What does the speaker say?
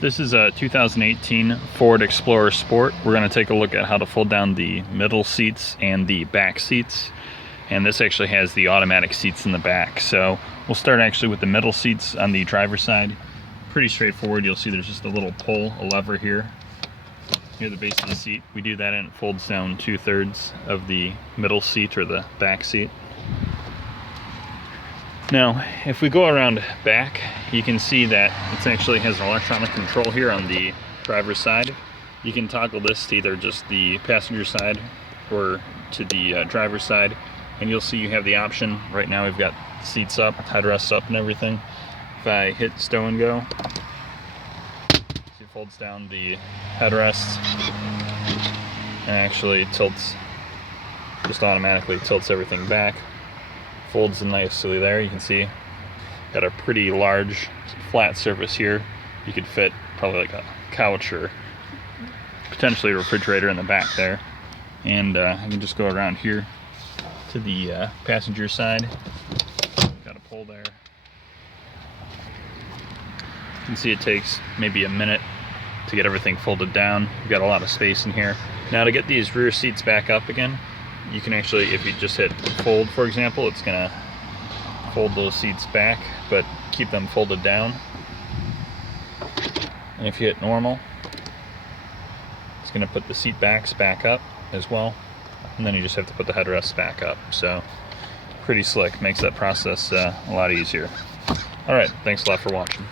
This is a 2018 Ford Explorer Sport. We're going to take a look at how to fold down the middle seats and the back seats. And this actually has the automatic seats in the back. So we'll start actually with the middle seats on the driver's side. Pretty straightforward. You'll see there's just a little pull, a lever here near the base of the seat. We do that and it folds down 2/3 of the middle seat or the back seat. Now, if we go around back, you can see that it actually has an electronic control here on the driver's side. You can toggle this to either just the passenger side or to the driver's side, and you'll see you have the option. Right now we've got seats up, headrests up and everything. If I hit stow and go, it folds down the headrest and actually tilts, just automatically tilts everything back. Folds nicely there. You can see got a pretty large flat surface here. You could fit probably like a couch or potentially a refrigerator in the back there. And I can just go around here to the passenger side. Got a pull there. You can see it takes maybe a minute to get everything folded down. You've got a lot of space in here. Now to get these rear seats back up again, you can actually, if you just hit fold, for example, it's gonna fold those seats back, but keep them folded down. And if you hit normal, it's gonna put the seat backs back up as well. And then you just have to put the headrests back up. So pretty slick, makes that process a lot easier. All right, thanks a lot for watching.